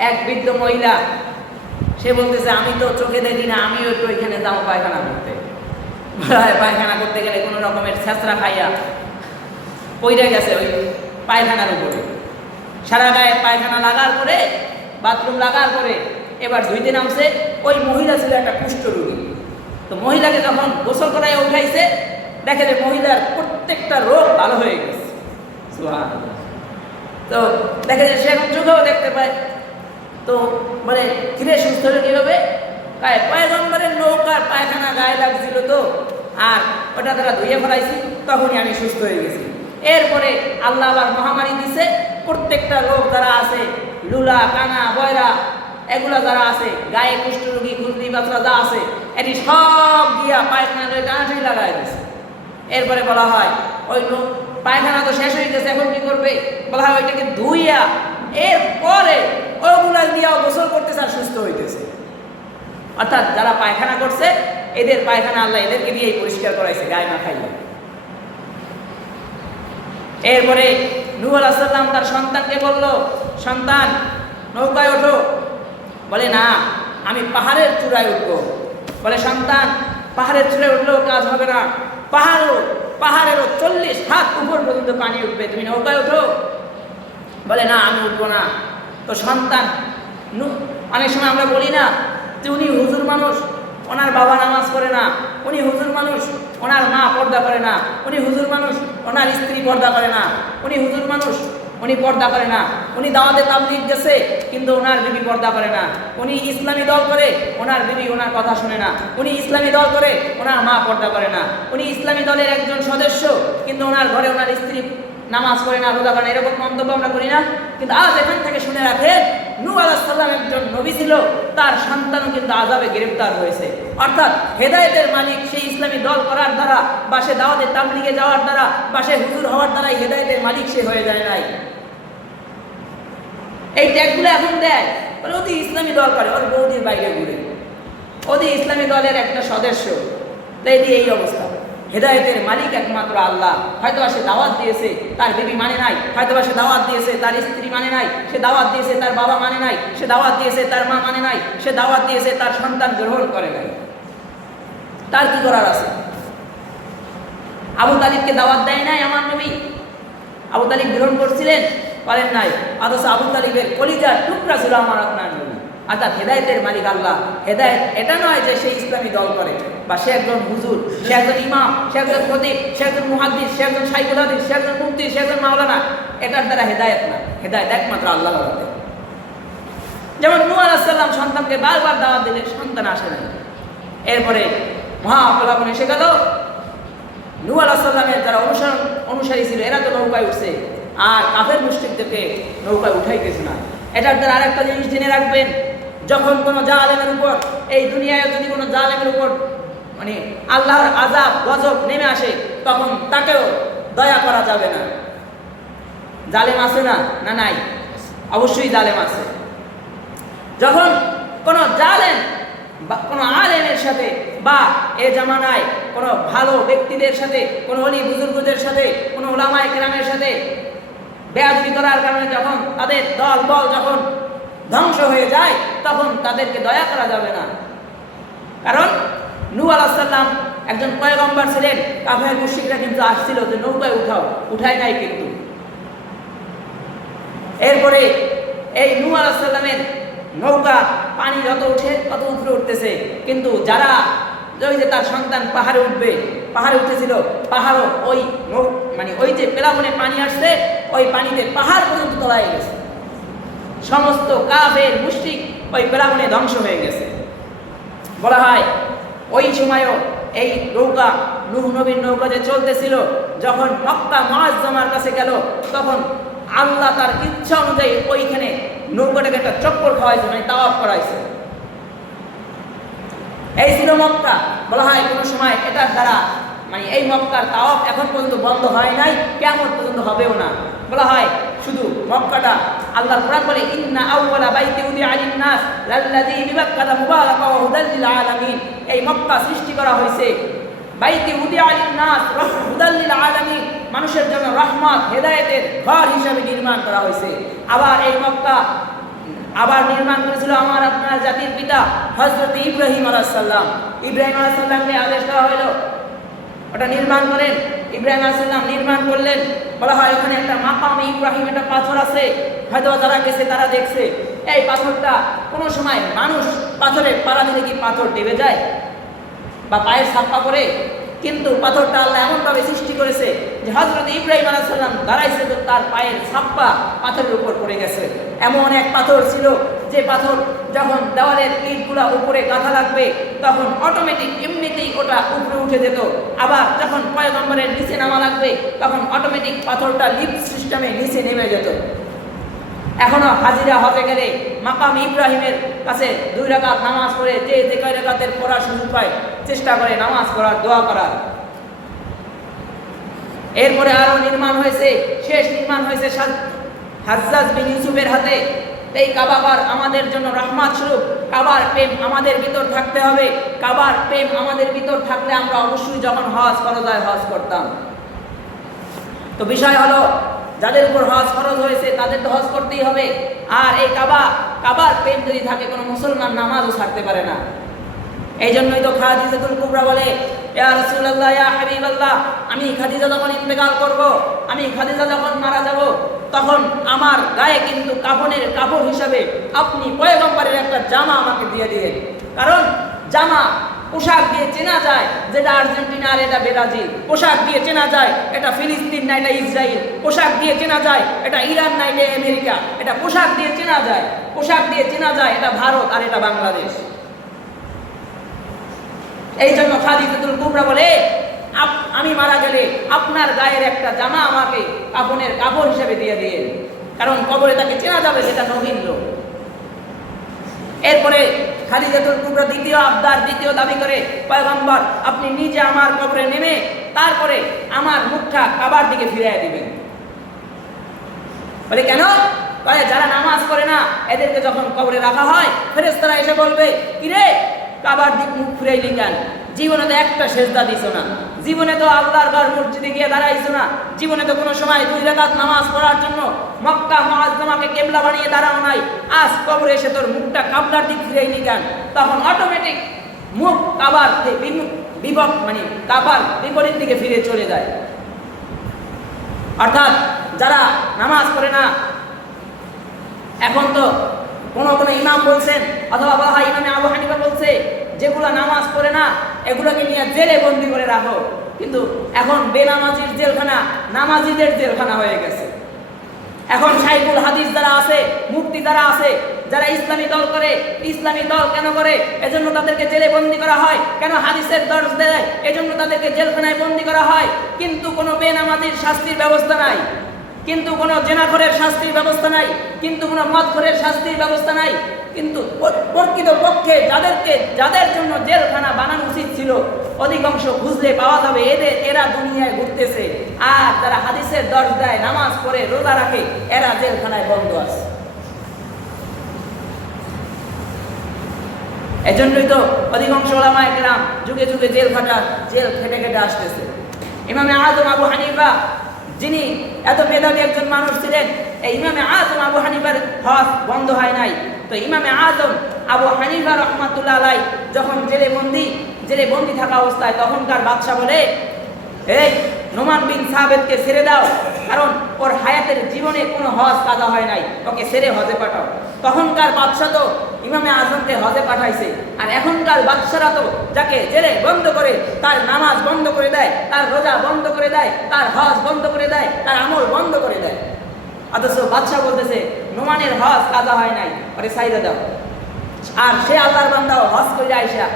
এক বৃদ্ধ মহিলা, সে বলতেছে আমি তো চোখে দেখি না, আমিও একটু ওইখানে যাবো পায়খানা করতে। বলা হয় পায়খানা করতে গেলে কোনো রকমের ছেঁচড়া খাইয়া পইরা গেছে ওই পায়খানার উপরে। সারা গায়ে পায়খানা লাগার পরে, বাথরুম লাগার পরে এবার ধুইতে নামছে। ওই মহিলা ছিল একটা কুষ্ঠ রোগী। তো মহিলাকে যখন গোসল করায় উঠাইছে, দেখে যে মহিলার প্রত্যেকটা রোগ ভালো হয়ে গেছে। সুবহানাল্লাহ। তো দেখে যে সে এখন চোখেও দেখতে পায়। তো বলে ধীরে সুস্থ হলে কীভাবে? তাই পয়গম্বরের নৌকার পায়খানা গায়ে লাগছিল তো, আর ওটা তারা ধুয়ে ফেলাইছি, তখনই আমি সুস্থ হয়ে গেছি। এরপরে আল্লাহ আবার মহামারী দিছে, প্রত্যেকটা লোক যারা আছে, লুলা কানা বয়রা এগুলা যারা আছে, গায়ে কুষ্ঠরোগী খুলতি বাচ্চা যা আছে, এটি সব দিয়া পায়খানা টানাটানি লাগাই দিছে। এরপরে বলা হয় ওই পায়খানা তো শেষ হয়ে গেছে, এখন কি করবে? বলা হয় ওইটাকে ধুইয়া এরপরে ওইগুলা দিয়াও গোসল করতেছে আর সুস্থ হইতেছে। অর্থাৎ যারা পায়খানা করছে এদের পায়খানা আল্লাহ এদেরকে দিয়েই পরিষ্কার করাইছে, গায়ে না খাইলে। এরপরে নূহ আলাইহিস সালাম তার সন্তানকে বলল, সন্তান নৌকায় ওঠো। বলে না, আমি পাহাড়ের চূড়ায় উঠবো। বলে সন্তান পাহাড়ের চূড়ায় উঠলেও কাজ হবে না, পাহাড়েরও 40 হাত উপর পর্যন্ত পানি উঠবে, তুমি নৌকায় ওঠো। বলে না, আমি উঠবো না। তো সন্তান, অনেক সময় আমরা বলি না যে উনি হুজুর মানুষ, ওনার বাবা নামাজ পড়ে না, উনি হুজুর মানুষ, ওনার মা পর্দা করে না, উনি হুজুর মানুষ, ওনার স্ত্রী পর্দা করে না, উনি হুজুর মানুষ, উনি পর্দা করে না, উনি দাওয়াতে তাবলীগ গেছে কিন্তু ওনার বিবি পর্দা করে না, উনি ইসলামী দল করে ওনার বিবি ওনার কথা শুনে না, উনি ইসলামী দল করে ওনার মা পর্দা করে না, উনি ইসলামী দলের একজন সদস্য কিন্তু ওনার ঘরে ওনার স্ত্রী নামাজ পড়ে না, রোজা করে না, এরকম মন্তব্য আমরা করি না। কিন্তু আজ এখান থেকে শুনে রাখেন, নূহ আলাইহিস সালাম একজন নবী ছিল, তার সন্তানও কিন্তু আযাবে গ্রেফতার হয়েছে। অর্থাৎ হেদায়েতের মালিক সেই ইসলামী দল করার দ্বারা বা সে দাওয়াতে তাবলীগে যাওয়ার দ্বারা বা সে হুজুর হওয়ার দ্বারাই হেদায়েতের মালিক সে হয়ে যায় নাই। এই ট্যাগগুলো এখন দেয়, বলে ওদি ইসলামী দল করে, ওর বৌদির বাইরে ঘুরে, ওদি ইসলামী দলের একটা সদস্য, তাই দিয়ে এই অবস্থা। হেদায়েতের মালিক একমাত্র আল্লাহ। হয়তো সে দাওয়াত দিয়েছে, তার বিবি মানে নাই, হয়তো সে দাওয়াত দিয়েছে, তার স্ত্রী মানে নাই, সে দাওয়াত দিয়েছে, তার বাবা মানে নাই, সে দাওয়াত দিয়েছে, তার মা মানে নাই, সে দাওয়াত দিয়েছে, তার সন্তান গ্রহণ করে নাই। তার কি করার আছে? আবু তালিবকে দাওয়াত দেয় নাই আমার নবী? আবু তালিব গ্রহণ করছিলেন? পারেন নাই। অথচ আবু তালিবের কলিজার টুকরা ছিল আমার আপনার নবী। অর্থাৎ হেদায়েতের মালিক আল্লাহ। হেদায়েত এটা নয় যে সে ইসলামী দল করে বা সে একজন হুজুর, সে একজন ইমাম, সে একজন খতিব, সে একজন মুহাদ্দিস, সে একজন শাইখুল হাদিস, সে একজন মুফতি, সে একজন মাওলানা। এটার দ্বারা হেদায়েত না, হেদায়েত একমাত্র আল্লাহর হাতে। যেমন নূহ আলাইহিস সালাম সন্তানকে বারবার দাওয়াত দিলে সন্তান আসে না। এরপরে মহাপ্লাবন এসে গেল। নূহ আলাইহিস সালামের যারা অনুসারী ছিল এরা তো নৌকায় উঠছে, আর কাফের মুশরিকদেরকে নৌকায় উঠাইতেছে না। এটার দ্বারা আরেকটা জিনিস জেনে রাখবেন, যখন কোনো জালেমের উপর, এই দুনিয়ায় যদি কোনো জালেমের উপর মানে আল্লাহর আযাব গজব নেমে আসে, তখন তাকেও দয়া করা যাবে না। জালেম আছে না? না নাই? অবশ্যই জালেম আছে। যখন কোনো জালেম বা কোনো আলেমের সাথে বা এ জামানায় কোনো ভালো ব্যক্তিদের সাথে, কোনো ওলি বুজুর্গদের সাথে, কোনো উলামায়ে কেরামের সাথে বেয়াদবি করার কারণে যখন তাদের দল বল যখন ধ্বংস হয়ে যায়, তখন তাদেরকে দয়া করা যাবে না। কারণ নূহ আলাইহিস সালাম একজন পয়গম্বর ছিলেন, কাফের মুশরিকরা কিন্তু আসছিল যে নৌকায় উঠাও, উঠায় নাই কিন্তু। এরপরে এই নূহ আলাইহিস সালামের নৌকা পানি যত উঠে তত উপরে উঠতেছে, কিন্তু যারা ওই যে তার সন্তান পাহাড়ে উঠবে, পাহাড়ে উঠেছিল, পাহাড়ও ওই মানে ওই যে প্লাবনে পানি আসছে, ওই পানিতে পাহাড় পর্যন্ত তলায় গেছে। সমস্ত কাফের মুশরিক ওই প্লাবনে ধ্বংস হয়ে গেছে। বলা হয় ওই সময়ও এই নৌকা, নূহ নবীর নৌকা যে চলতেছিল, যখন মক্কা মুআজ্জামার কাছে গেল, তখন আল্লাহ তার ইচ্ছা অনুযায়ী ওইখানে নৌকাটাকে একটা চক্কর খাওয়াইছে, মানে তাওয়াফ করাইছে। এই ছিল মক্কা। বলা হয় কোনো সময় এটার দ্বারা মানে এই মক্কার তাওয়াফ এখন পর্যন্ত বন্ধ হয় নাই, কিয়ামত পর্যন্ত হবেও না। বলা হয় শুধু মক্কাটা, আল্লাহর কোরআন বলে ইন্না আউওয়ালা বাইতি উদিআ লিন-নাস লাল্লাযী বিবাক্কাতা মুবারাকান ওয়া হুদাল লিল আলামিন। এই মক্কা সৃষ্টি করা হয়েছে বাইতি উদিআ লিন-নাস হুদাল লিল আলামিন, মানুষের জন্য রহমত হেদায়েতের ঘর হিসেবে নির্মাণ করা হয়েছে। আবার এই মক্কা আবার নির্মাণ করেছিল আমার আপনার জাতির পিতা হযরত ইব্রাহিম আলাইহিস সালাম। ইব্রাহিম আলাইহিস সালামকে আদেশ দেওয়া হলো ওটা নির্মাণ করেন। ইব্রাহিম আলাইহিস সালাম নির্মাণ করলেন। বলা হয় ওখানে একটা মাকাম ইব্রাহিম, একটা পাথর আছে, হয়তো যারা গেছে তারা দেখছে। এই পাথরটা কোনো সময় মানুষ পাথরে পাড়া দিলে কি পাথর ডেবে যায় বা পায়ের ছাপ্পা করে? কিন্তু পাথরটা আল্লাহ এমনভাবে সৃষ্টি করেছে যে হযরত ইব্রাহিম আলাইহিস সালাম দাঁড়াইছে তো তার পায়ের ছাপ্পা পাথরের উপর পড়ে গেছে। এমন এক পাথর ছিল যে পাথর যখন দেওয়ালের ইটগুলা উপরে গাঁথা লাগবে তখন অটোমেটিক এমনিতেই ওটা উপরে উঠে যেত, আবার যখন পয়গম্বরের নিচে নামা লাগবে তখন অটোমেটিক পাথরটা লিফট সিস্টেমে নিচে নেমে যেত। এখনো হাজিরা হজে গেলে মাকাম ইব্রাহিমের কাছে 2 রাকাত নামাজ পড়ে যে কয় রাকাতের পড়ার সুযোগ পায় চেষ্টা করে নামাজ পড়ার, দোয়া করার। এরপরে আরো নির্মাণ হয়েছে, শেষ নির্মাণ হয়েছে হাজ্জাজ বিন ইউসুফের হাতে। এই কাবাঘর আমাদের জন্য রহমত স্বরূপ। কাবার প্রেম আমাদের ভিতর থাকতে হবে। কাবার প্রেম আমাদের ভিতর থাকলে আমরা অবশ্যই যখন হজ ফরজ হয় হজ করতাম। তো বিষয় হলো যাদের উপর হজ ফরজ হয়েছে তাদের তো হজ করতেই হবে। আর এই কাবার প্রেম যদি থাকে কোনো মুসলমান নামাজও ছাড়তে পারে না। এই জন্যই তো খাদিজাতুল কুবরা বলে, ইয়া রাসূলুল্লাহ, ইয়া হাবিবাল্লাহ, আমি খাদিজা যখন ইন্তেকাল করব, আমি খাদিজা যখন মারা যাব, তখন আমার গায়ে কিন্তু কাফনের কাপড় হিসাবে আপনি পয়গম্বরের একটা জামা আমাকে দিয়ে দিলেন। কারণ জামা পোশাক দিয়ে চেনা যায় যেটা আর্জেন্টিনা আর এটা ব্রাজিল, পোশাক দিয়ে চেনা যায় এটা ফিলিস্তিন না এটা ইসরায়েল, পোশাক দিয়ে চেনা যায় এটা ইরান না এটা আমেরিকা, এটা পোশাক দিয়ে চেনা যায়, পোশাক দিয়ে চেনা যায় এটা ভারত আর এটা বাংলাদেশ। এই জন্য খাদিজাতুল কুবরা বলে, আমি মারা গেলে আপনার গায়ের একটা জামা আমাকে কাফনের কাপড় হিসেবে দিয়ে দিয়ে, কারণ কবরে তাকে চেনা যাবে যেটা নবীন লোক। এরপরে খাদিজাতুল কুবরা দ্বিতীয় আবদার, দ্বিতীয় দাবি করে, পয়গম্বর আপনি নিজে আমার কবরে নেমে তারপরে আমার মুখটা কাবার দিকে ফিরিয়ে দিবেন। বলে কেন? যারা নামাজ পড়ে না এদেরকে যখন কবরে রাখা হয় ফেরেশতারা এসে বলবে, কিরে কাবার দিক মুখ ফিরাইলি কেন? জীবনে তো একটা সেজদা দিছো না, জীবনে তো আল্লাহর ঘর মসজিদে গিয়ে দাঁড়াইছো না, জীবনে তো কোনো সময় 2 রাকাত নামাজ পড়ার জন্য মক্কা মুআজ্জামাকে কিবলা বানিয়ে দাঁড়াও নাই, আজ কবরে এসে তোর মুখটা কাবলার দিক ফিরাইলি কেন? তখন অটোমেটিক মুখ কাবার কাবার বিপরীত দিকে ফিরে চলে যায়। অর্থাৎ যারা নামাজ পড়ে না, এখন তো কোনো ইমাম বলছেন অথবা বাবা ইমামে আবু হানিফা বলছে যেগুলো নামাজ পড়ে না এগুলোকে নিয়ে জেলে বন্দি করে রাখো, কিন্তু এখন বেনামাজির জেলখানা নামাজিদের জেলখানা হয়ে গেছে। এখন শাইখুল হাদিস যারা আছে, মুফতি যারা আছে, যারা ইসলামী দল করে, ইসলামী দল কেন করে? এজন্য তাদেরকে জেলে বন্দি করা হয়। কেন? হাদিসের দর্শ দেয়, এজন্য তাদেরকে জেলখানায় বন্দি করা হয়। কিন্তু কোনো বেনামাজির শাস্তির ব্যবস্থা নাই, কিন্তু কোনো জেনাখোরের শাস্তির ব্যবস্থা নাই, কিন্তু কোনো মদখোরের শাস্তির ব্যবস্থা নাই। কিন্তু প্রকৃত পক্ষে যাদের জন্য জেলখানা বানানো উচিত ছিল অধিকাংশ খুঁজলে পাওয়া যাবে এরা দুনিয়ায় ঘুরতেছে, আর যারা হাদিসের দর্শ দেয়, নামাজ পড়ে, রোজা রাখে, এরা জেলখানায় বন্ধ আছে। এজন্যই তো অধিকাংশ উলামায়ে কেরাম যুগে যুগে জেল খেটে খেটে আসতেছে। ইমামে আযম আবু হানিফা যিনি এত মেধাবী একজন মানুষ ছিলেন, এই ইমামে আযম আবু হানিফার হজ বন্ধ হয় নাই। তো ইমামে আযম আবু হানিফা রাহমাতুল্লাহ আলাইহি যখন জেলে বন্দি থাকা অবস্থায় তখনকার বাদশা বলে, এই নোমান বিন সাবিতকে ছেড়ে দাও, কারণ ওর হায়াতের জীবনে কোনো হজ কাজা হয় নাই, ওকে ছেড়ে হজে পাঠাও। তখনকার বাদশা তো ইমামে আযমকে হজে পাঠাইছে, আর এখনকার বাদশারা তো যাকে জেলে বন্ধ করে তার নামাজ বন্ধ করে দেয়, তার রোজা বন্ধ করে দেয়, তার হজ বন্ধ করে দেয়, তার আমল বন্ধ করে দেয়। অথচ বাদশা বলতেছে নোমানের হজ কাজা হয় নাই, ওরে ছাইড়ে দাও। আর সে আল্লাহর বান্দাও হজ করে আইসা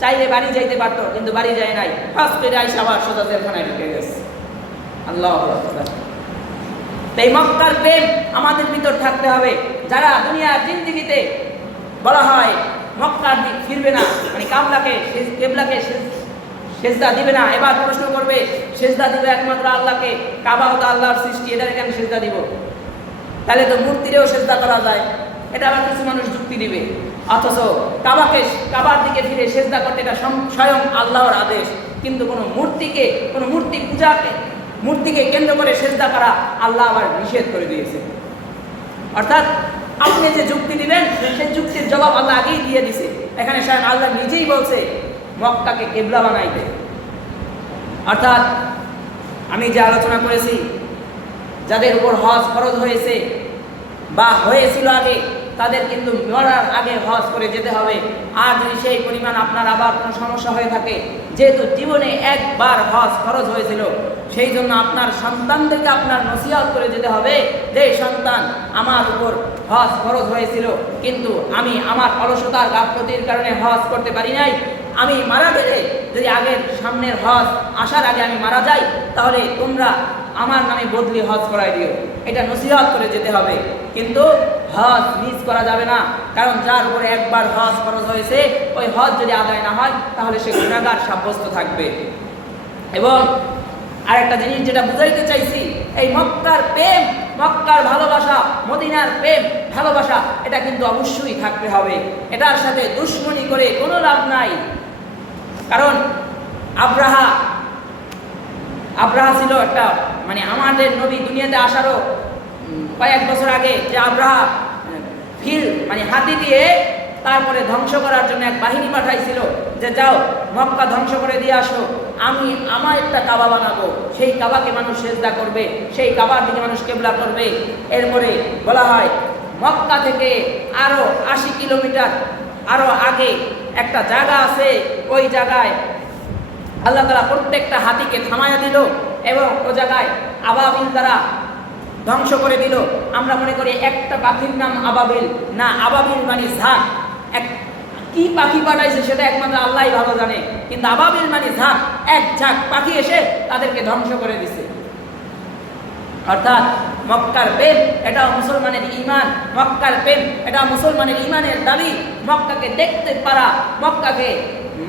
চাইলে বাড়ি যাইতে পারতো, কিন্তু বাড়ি যায় নাই, হজ করে আইসা আবার সোজা জেলখানায় ঢুকে গেছে। আল্লাহু আকবার। তাই মক্কার প্রেম আমাদের ভিতর থাকতে হবে। যারা দুনিয়ার জিন্দেগিতে বলা হয় মক্কার দিক ফিরবে না, মানে কেবলাকে সেজদা দিবে না, এবার প্রশ্ন করবে সেজদা দিবে একমাত্র আল্লাহকে, কাবা তো আল্লাহর সৃষ্টি, এটা কেন সেজদা দিব? তাহলে তো মূর্তিরেও সেজদা করা যায়, এটা আবার কিছু মানুষ যুক্তি দিবে। অথচ কাবার দিকে ফিরে সেজদা করতে এটা স্বয়ং আল্লাহর আদেশ, কিন্তু কোনো মূর্তি পূজাকে, মূর্তিকে কেন্দ্র করে সেজদা করা আল্লাহ আবার নিষেধ করে দিয়েছে। অর্থাৎ আপনি যে যুক্তি দিবেন সেই যুক্তির জবাব আল্লাহ আগেই দিয়ে দিছে। এখানে স্বয়ং আল্লাহ নিজেই বলছে মক্কাকে কিবলা বানাইতে। অর্থাৎ আমি যে আলোচনা করেছি, যাদের উপর হজ ফরজ হয়েছে বা হয়েছিল আগে, তাদের কিন্তু মরার আগে হজ করে যেতে হবে। আর যদি সেই পরিমাণ আপনার আবার কোনো সমস্যা হয়ে থাকে, যেহেতু জীবনে একবার হজ খরচ হয়েছিল, সেই জন্য আপনার সন্তানদেরকে আপনার নসিহত করে যেতে হবে যে সন্তান, আমার উপর হজ খরচ হয়েছিল, কিন্তু আমি আমার অলসতার গাফলতির কারণে হজ করতে পারি নাই। আমি মারা গেলে যদি আগের সামনের হজ আসার আগে আমি মারা যাই, তাহলে তোমরা আমার নামে বদলি হজ করাই দিও। এটা নসিহত করে যেতে হবে, কিন্তু হজ মিস করা যাবে না। কারণ যার উপরে একবার হজ খরচ হয়েছে, ওই হজ যদি আদায় না হয় তাহলে সে গুনাহগার সাব্যস্ত থাকবে। এবং আরেকটা জিনিস যেটা বুঝাইতে চাইছি, এই মক্কার প্রেম, মক্কার ভালোবাসা, মদিনার প্রেম ভালোবাসা, এটা কিন্তু অবশ্যই থাকতে হবে। এটার সাথে দুশ্মনী করে কোনো লাভ নাই। কারণ আব্রাহা ছিল একটা, মানে আমাদের নবী দুনিয়াতে আসারও কয়েক বছর আগে যে আব্রাহা মানে হাতি দিয়ে তারপরে ধ্বংস করার জন্য এক বাহিনী পাঠাইছিল যে যাও মক্কা ধ্বংস করে দিয়ে আসো, আমি আমার একটা কাবা বানাবো, সেই কাবাকে মানুষ সেজদা করবে, সেই কাবার দিকে মানুষ কেবলা করবে। এরপরে বলা হয় মক্কা থেকে আরো 80 কিলোমিটার আরো আগে একটা জায়গা আছে, ওই জায়গায় আল্লাহ তাআলা প্রত্যেকটা হাতিকে থামাইয়া দিল এবং ও জায়গায় আবাবিল দ্বারা ধ্বংস করে দিল। আমরা মনে করি একটা পাখির নাম আবাবিল, না, আবাবিল মানে ঝাঁক। কি পাখি পাঠাইছে সেটা একমাত্র আল্লাহই ভালো জানে, কিন্তু আবাবিল মানে ঝাঁক, এক ঝাঁক পাখি এসে তাদেরকে ধ্বংস করে দিছে। অর্থাৎ মক্কার প্রেম এটাও মুসলমানের ঈমান, মক্কার প্রেম এটা মুসলমানের ঈমানের দাবি। মক্কাকে দেখতে পারা,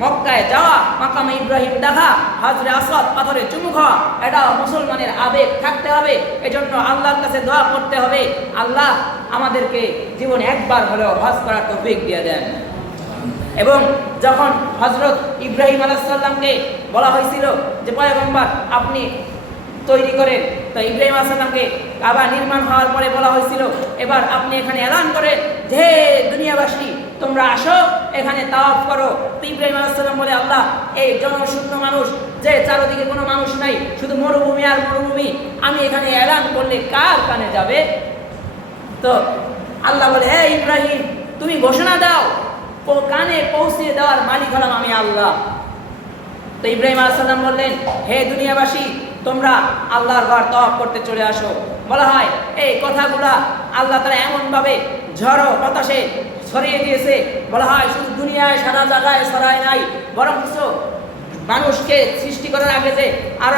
মক্কায় যাওয়া, মাকামে ইব্রাহিম দেখা, হাজরে আসওয়াদ পাথরে চুমু খাওয়া, এটাও মুসলমানের আবেগ থাকতে হবে। এজন্য আল্লাহর কাছে দোয়া করতে হবে, আল্লাহ আমাদেরকে জীবনে একবার হলেও হজ করার তৌফিক দিয়ে দেন। এবং যখন হযরত ইব্রাহিম আলাইহিস সালামকে বলা হয়েছিল যে পয়গম্বর আপনি তৈরি করেন, তো ইব্রাহিম আলাইহিস সালামকে কাবা নির্মাণ হওয়ার পরে বলা হয়েছিল এবার আপনি এখানে এলান করেন যে দুনিয়াবাসী তোমরা আসো এখানে তাওয়াফ করো। তো ইব্রাহিম আলাইহিস সালাম বলে আল্লাহ এই জনশূন্য মানুষ, যে চারদিকে কোনো মানুষ নাই, শুধু মরুভূমি আর মরুভূমি, আমি এখানে এলান করলে কার কানে যাবে? তো আল্লাহ বলে হে ইব্রাহিম তুমি ঘোষণা দাও, কানে পৌঁছে দেওয়ার মালিক হলাম আমি আল্লাহ। তো ইব্রাহিম আলাইহিস সালাম বললেন হে দুনিয়াবাসী তোমরা আল্লাহর ঘর তাওয়াফ করতে চলে আসো। বলা হয় এই কথাগুলা আল্লাহ তাআলা এমনভাবে ঝড়ো বাতাসে ছড়িয়ে দিয়েছে, বলা হয় শুধু দুনিয়ায় সারা জায়গায় ছড়ায় নাই, বরং মানুষকে সৃষ্টি করার আগে যে আর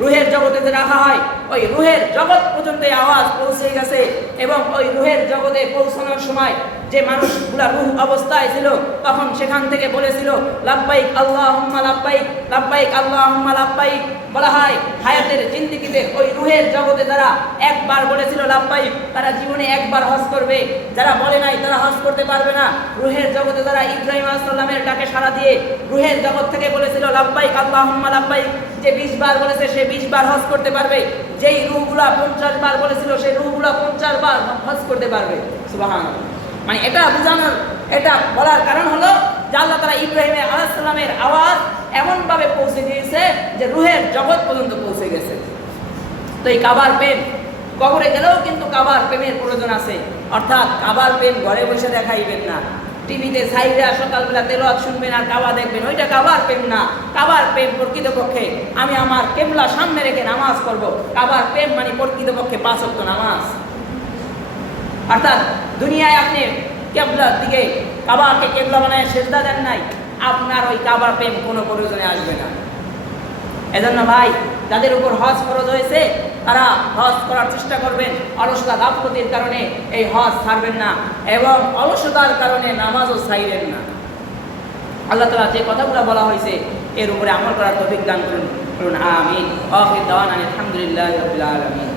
রুহের জগতে যে রাখা হয়, ওই রুহের জগৎ পর্যন্ত আওয়াজ পৌঁছে গেছে। এবং ওই রুহের জগতে পৌঁছানোর সময় যে মানুষগুলা রুহ অবস্থায় ছিল তখন সেখান থেকে বলেছিল লাব্বাইক আল্লাহুম্মা লাব্বাইক, লাব্বাইক আল্লাহুম্মা লাব্বাইক। বলা হয় হায়াতের জিন্দেগিতে ওই রুহের জগতে যারা একবার বলেছিল লাব্বাইক, তারা জীবনে একবার হজ করবে। যারা বলে নাই তারা হজ করতে পারবে না। রুহের জগতে যারা ইব্রাহিম আলাইহিস সালামের ডাকে সাড়া দিয়ে রুহের জগৎ থেকে বলেছিল লাব্বাইক আল্লাহুম্মা লাব্বাইক, যে 20 বার বলেছে সে 20 বার হজ করতে পারবে। যেই রুহগুলা 50 বার বলেছিল সেই রুহগুলা 50 বার হজ করতে পারবে। সুবহানাল্লাহ। মানে এটা বোঝানোর, এটা বলার কারণ হলো যে আল্লাহ তাআলা ইব্রাহিম আলাইহিস সালামের আওয়াজ এমনভাবে পৌঁছে দিয়েছে যে রুহের জগৎ পর্যন্ত পৌঁছে গেছে। তো এই কাবার প্রেম, কবরে গেলেও কিন্তু কাবার প্রেমের প্রয়োজন আছে। অর্থাৎ কাবার প্রেম ঘরে বসে দেখাইবেন না, টিভিতে সাইডা সকালবেলা তেলাওয়াত শুনবেন আর কাবা দেখবেন, ওইটা কাবার প্রেম না। কাবার প্রেম প্রকৃতপক্ষে আমি আমার কিবলা সামনে রেখে নামাজ পড়ব। কাবার প্রেম মানে প্রকৃতপক্ষে 5 ওয়াক্ত নামাজ। অর্থাৎ দুনিয়ায় আপনি কিবলার দিকে কাবাকে কিবলা বানায় সিজদা দেন নাই, আপনার ওই কাবার প্রেম কোনো প্রয়োজনে আসবে না। এজন্য ভাই যাদের উপর হজ ফরজ হয়েছে তারা হজ করার চেষ্টা করবেন। অলসতা গাফলতির কারণে এই হজ ছাড়বেন না এবং অলসতার কারণে নামাজও ছাড়বেন না। আল্লাহ তাআলা যে কথাগুলো বলা হয়েছে এর উপরে আমল করার তৌফিক দান করুন। আমিন। আখির দাওয়ানা আলহামদুলিল্লাহি রাব্বিল আলামিন।